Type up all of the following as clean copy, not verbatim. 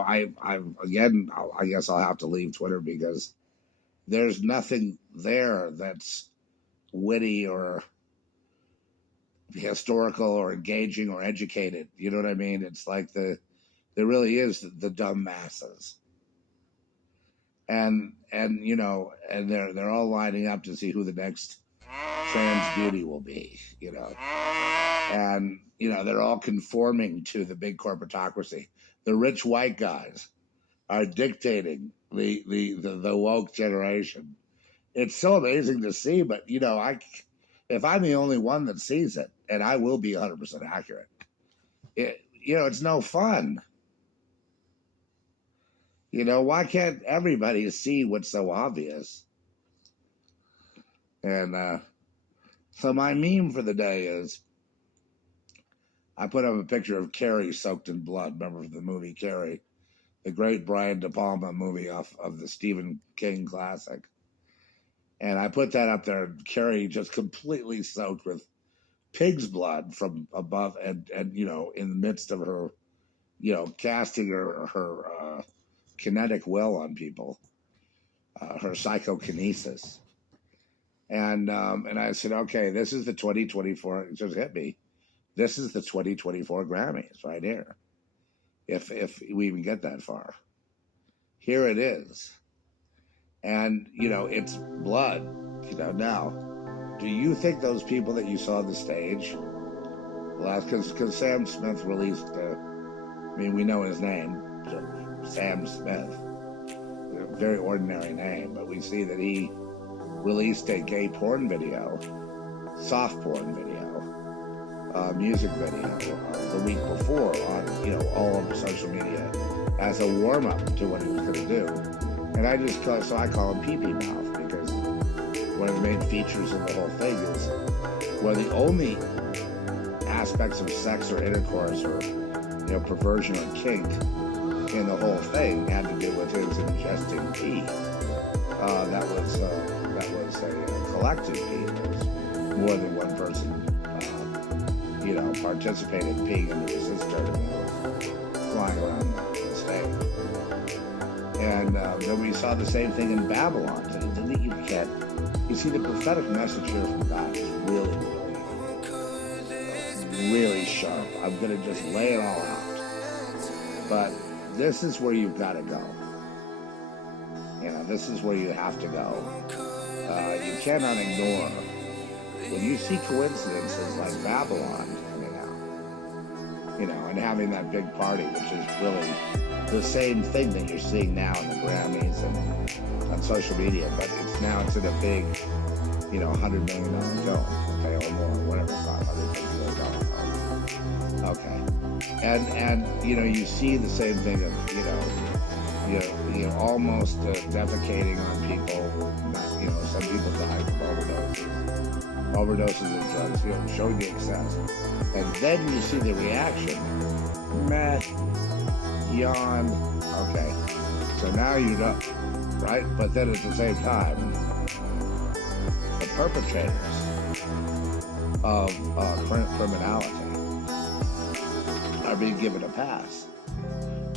I guess I'll have to leave Twitter because there's nothing there that's witty or historical or engaging or educated. You know what I mean? It's like there really is the dumb masses, and and they're all lining up to see who the next trans beauty will be. And they're all conforming to the big corporatocracy. The rich white guys are dictating the woke generation. It's so amazing to see, but if I'm the only one that sees it, and I will be 100% accurate, it's no fun. Why can't everybody see what's so obvious? And so my meme for the day is, I put up a picture of Carrie soaked in blood. Remember the movie Carrie, the great Brian De Palma movie off of the Stephen King classic. And I put that up there, Carrie just completely soaked with pig's blood from above, and in the midst of her, casting her kinetic will on people, her psychokinesis. And I said, okay, this is the 2024. It just hit me. This is the 2024 Grammys right here. If we even get that far, here it is. And it's blood. Now, do you think those people that you saw on the stage, because Sam Smith released, we know his name, Sam Smith, a very ordinary name, but we see that he released a gay porn video, soft porn video, music video the week before on all over social media as a warm-up to what he was going to do. And I call him pee-pee mouth, because one of the main features of the whole thing is one of the only aspects of sex or intercourse or perversion or kink in the whole thing had to do with his ingesting pee. That was a collective pee. There was more than one person, participated in peeing into his sister and flying around the stage. And then we saw the same thing in Babylon. Didn't you get? You see, the prophetic message here from God is really, really sharp. I'm going to just lay it all out. But this is where you've got to go. This is where you have to go. You cannot ignore. When you see coincidences like Babylon, and having that big party, which is really the same thing that you're seeing now in the Grammys and on social media, but it's in a big, $100 million film, okay, or more, whatever it's on, $150 million. Okay, and you see the same thing of almost defecating on people. Some people die from overdoses of drugs, showing the excess. And then you see the reaction. Meh, yawn, okay. So now you know, right? But then at the same time, the perpetrators of criminality are being given a pass.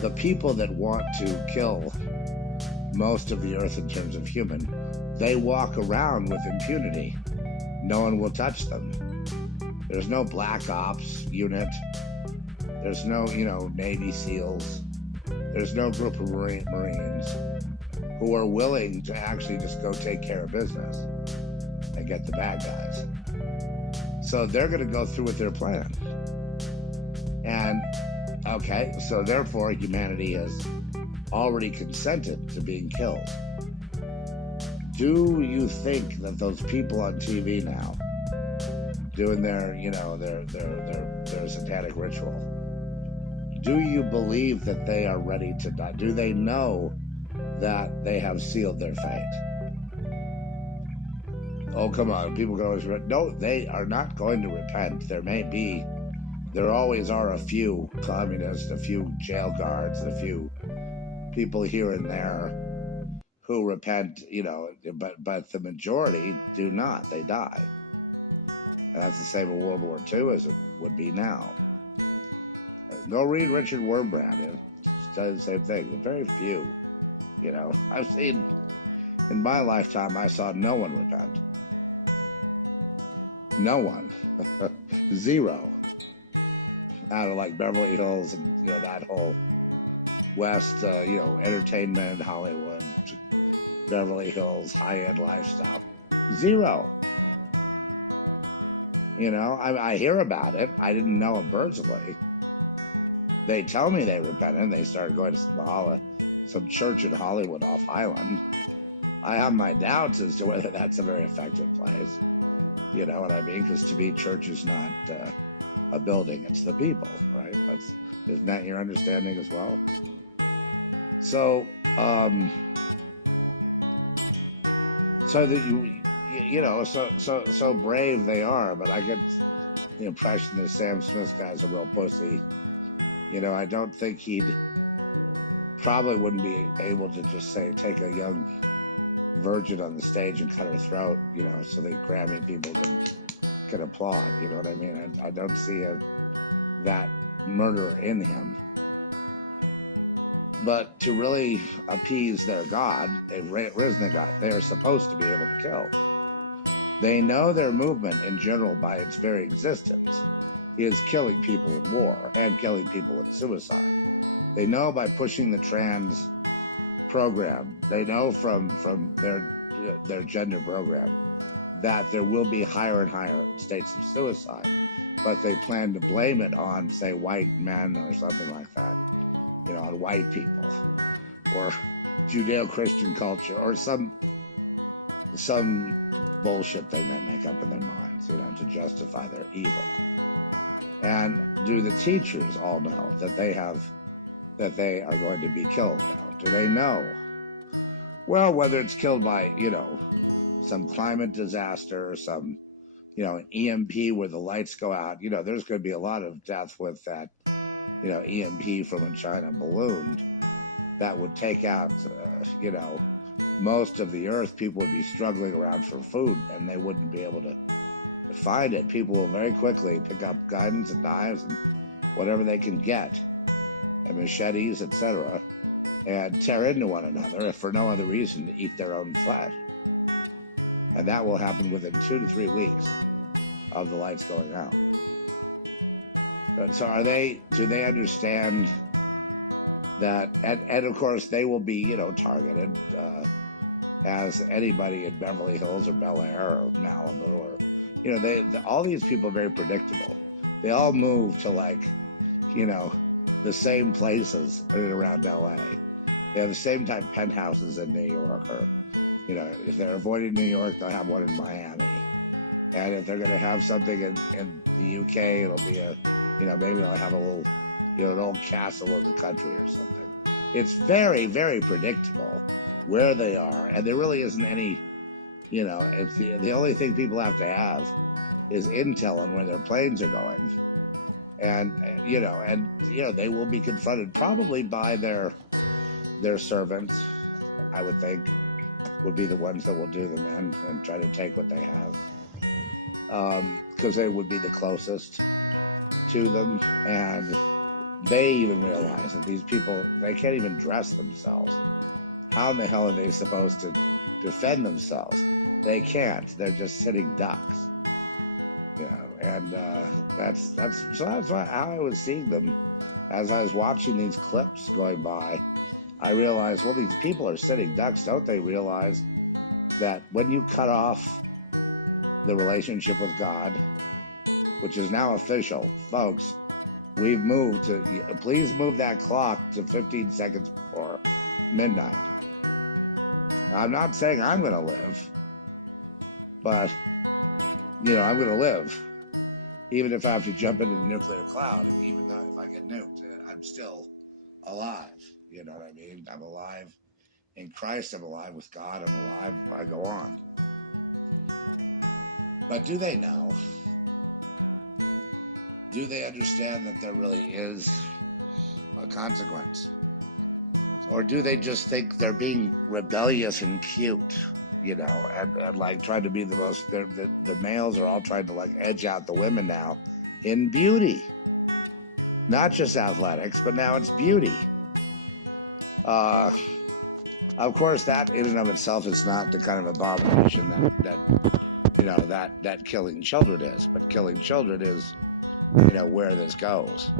The people that want to kill most of the earth in terms of human, they walk around with impunity. No one will touch them. There's no black ops unit. There's no, Navy SEALs. There's no group of Marines who are willing to actually just go take care of business and get the bad guys. So they're going to go through with their plan. And, okay, so therefore humanity has already consented to being killed. Do you think that those people on TV now doing their satanic ritual, do you believe that they are ready to die? Do they know that they have sealed their fate? Oh, come on. People can always no, they are not going to repent. There always are a few communists, a few jail guards, a few people here and there who repent, but the majority do not. They die. And that's the same in World War II as it would be now. Go read Richard Wurmbrand. tell you the same thing. Very few, you know. I've seen, in my lifetime, I saw no one repent. No one. Zero. Out of like Beverly Hills and, you know, that whole West, you know, entertainment, Hollywood, Beverly Hills, high-end lifestyle. Zero. You know, I hear about it. I didn't know them personally. They tell me they repented. They started going to some church in Hollywood off Highland. I have my doubts as to whether that's a very effective place. You know what I mean? Because to me, church is not a building; it's the people, right? Isn't that your understanding as well? So, so that you know, so brave they are, but I get the impression that Sam Smith guy's a real pussy. You know, I don't think probably wouldn't be able to just say take a young virgin on the stage and cut her throat, you know, so the Grammy people can applaud. You know what I mean? I don't see that murder in him. But to really appease their God, they've risen a God. They are supposed to be able to kill. They know their movement in general, by its very existence, is killing people in war and killing people in suicide. They know by pushing the trans program, they know from their gender program that there will be higher and higher states of suicide, but they plan to blame it on, say, white men or something like that, you know, on white people or Judeo-Christian culture or some bullshit they may make up in their minds, you know, to justify their evil. And do the teachers all know that they are going to be killed now? Do they know? Well, whether it's killed by, you know, some climate disaster or some, you know, an EMP where the lights go out, you know, there's going to be a lot of death with that, you know, EMP from a China balloon that would take out, you know, most of the earth. People would be struggling around for food and they wouldn't be able to find it. People will very quickly pick up guns and knives and whatever they can get, and machetes, etc., and tear into one another, if for no other reason, to eat their own flesh. And that will happen within 2 to 3 weeks of the lights going out. But so do they understand that, and of course they will be, you know, targeted as anybody in Beverly Hills or Bel Air or Malibu, or, you know, all these people are very predictable. They all move to, like, you know, the same places in and around LA. They have the same type of penthouses in New York, or, you know, if they're avoiding New York, they'll have one in Miami. And if they're going to have something in the UK, it'll be you know, maybe they'll have a little, you know, an old castle in the country or something. It's very, very predictable where they are, and there really isn't any, you know, it's the only thing people have to have is intel on where their planes are going. And, you know, they will be confronted probably by their servants, I would think, would be the ones that will do them in and try to take what they have. Because they would be the closest to them. And they even realize that these people, they can't even dress themselves. How in the hell are they supposed to defend themselves? They can't. They're just sitting ducks. You know, and that's how I was seeing them. As I was watching these clips going by, I realized, well, these people are sitting ducks. Don't they realize that when you cut off the relationship with God, which is now official, folks, we've moved to, please move that clock to 15 seconds before midnight. I'm not saying I'm going to live, but, you know, I'm going to live. Even if I have to jump into the nuclear cloud, and even though if I get nuked, I'm still alive. You know what I mean? I'm alive in Christ. I'm alive with God. I'm alive. I go on. But do they know? Do they understand that there really is a consequence? Or do they just think they're being rebellious and cute, you know, and like trying to be the most, the males are all trying to like edge out the women now in beauty. Not just athletics, but now it's beauty. Uh, of course, that in and of itself is not the kind of abomination that killing children is, but killing children is, where this goes.